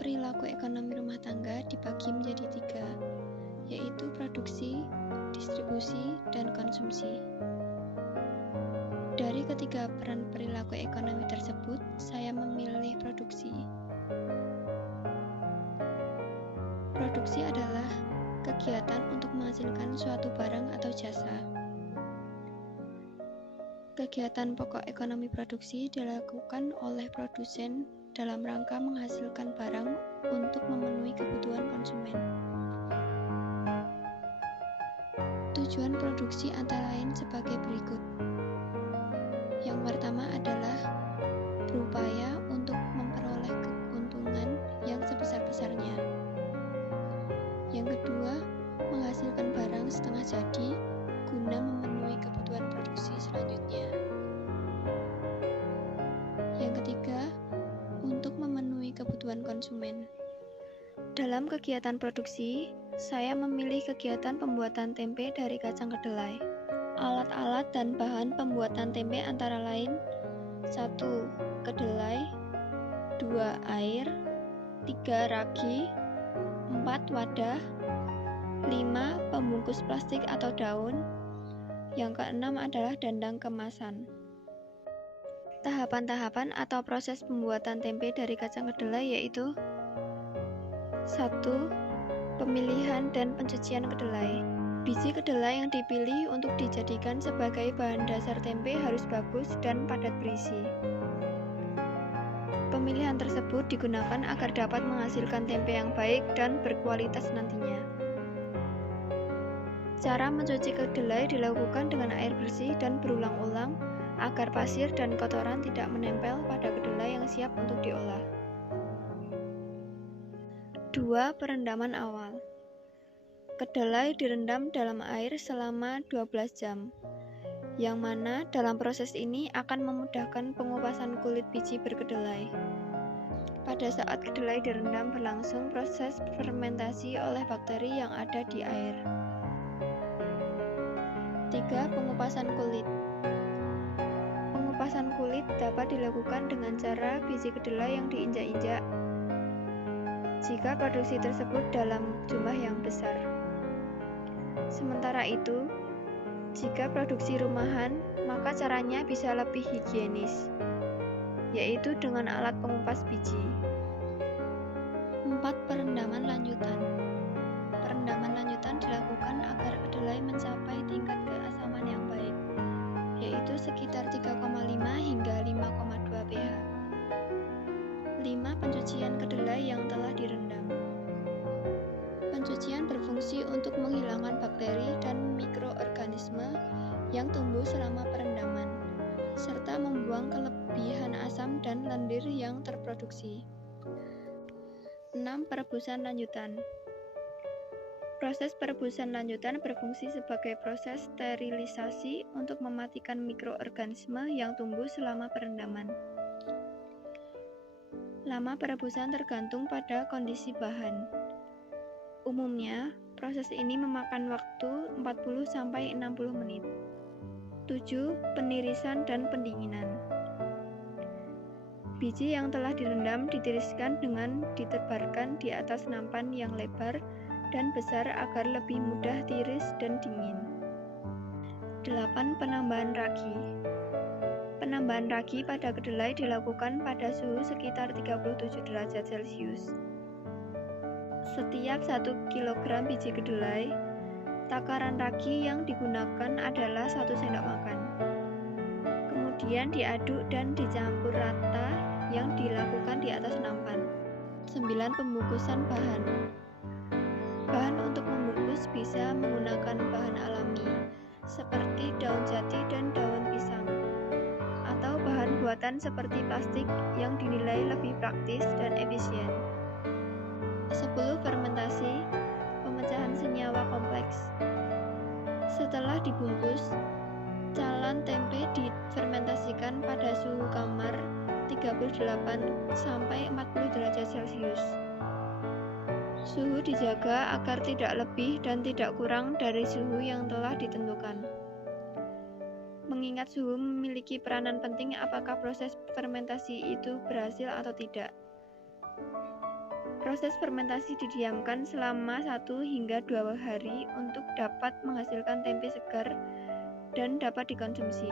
Perilaku ekonomi rumah tangga dibagi menjadi 3, yaitu produksi, distribusi, dan konsumsi. Dari ketiga peran perilaku ekonomi tersebut, saya memilih produksi. Produksi adalah kegiatan untuk menghasilkan suatu barang atau jasa. Kegiatan pokok ekonomi produksi dilakukan oleh produsen dalam rangka menghasilkan barang untuk memenuhi kebutuhan konsumen. Tujuan produksi antara lain sebagai berikut. Yang pertama adalah berupaya untuk memperoleh keuntungan yang sebesar-besarnya. Yang kedua, menghasilkan barang setengah jadi guna memenuhi kebutuhan produksi selanjutnya. Yang ketiga, untuk memenuhi kebutuhan konsumen. Dalam kegiatan produksi, saya memilih kegiatan pembuatan tempe dari kacang kedelai. Alat-alat dan bahan pembuatan tempe antara lain 1. Kedelai 2. Air 3. Ragi 4. Wadah 5. Pembungkus plastik atau daun. Yang keenam adalah dandang kemasan. Tahapan-tahapan atau proses pembuatan tempe dari kacang kedelai yaitu 1. Pemilihan dan pencucian kedelai. Biji kedelai yang dipilih untuk dijadikan sebagai bahan dasar tempe harus bagus dan padat berisi. Pemilihan tersebut digunakan agar dapat menghasilkan tempe yang baik dan berkualitas nantinya. Cara mencuci kedelai dilakukan dengan air bersih dan berulang-ulang agar pasir dan kotoran tidak menempel pada kedelai yang siap untuk diolah. 2. Perendaman awal. Kedelai direndam dalam air selama 12 jam, yang mana dalam proses ini akan memudahkan pengupasan kulit biji berkedelai. Pada saat kedelai direndam berlangsung proses fermentasi oleh bakteri yang ada di air. 3. Pengupasan kulit. Pengupasan kulit dapat dilakukan dengan cara biji kedelai yang diinjak-injak jika produksi tersebut dalam jumlah yang besar. Sementara itu, jika produksi rumahan, maka caranya bisa lebih higienis, yaitu dengan alat pengupas biji. 4. Perendaman lanjutan. Perendaman lanjutan dilakukan agar kedelai mencapai tingkat keasaman yang baik, yaitu sekitar 3,5 hingga 5,2 pH. 5. Pencucian kedelai yang telah direndam. Pencucian berfungsi untuk menghilangkan bakteri dan mikroorganisme yang tumbuh selama perendaman, serta membuang kelebihan asam dan lendir yang terproduksi. 6. Perebusan lanjutan. Proses perebusan lanjutan berfungsi sebagai proses sterilisasi untuk mematikan mikroorganisme yang tumbuh selama perendaman. Lama perebusan tergantung pada kondisi bahan. Umumnya, proses ini memakan waktu 40-60 menit. 7. Penirisan dan pendinginan. Biji yang telah direndam ditiriskan dengan ditebarkan di atas nampan yang lebar dan besar agar lebih mudah tiris dan dingin. 8. Penambahan ragi. Penambahan ragi pada kedelai dilakukan pada suhu sekitar 37 derajat Celcius. Setiap 1 kg biji kedelai, takaran ragi yang digunakan adalah 1 sendok makan. Kemudian diaduk dan dicampur rata yang dilakukan di atas nampan. 9. Pembungkusan bahan. Bahan untuk membungkus bisa menggunakan bahan alami, seperti daun jati dan daun pisang, atau bahan buatan seperti plastik yang dinilai lebih praktis dan efisien. 10. Fermentasi, pemecahan senyawa kompleks. Setelah dibungkus, calan tempe difermentasikan pada suhu kamar 38-40 derajat Celcius. Suhu dijaga agar tidak lebih dan tidak kurang dari suhu yang telah ditentukan. Mengingat suhu memiliki peranan penting apakah proses fermentasi itu berhasil atau tidak. Proses fermentasi didiamkan selama 1 hingga 2 hari untuk dapat menghasilkan tempe segar dan dapat dikonsumsi.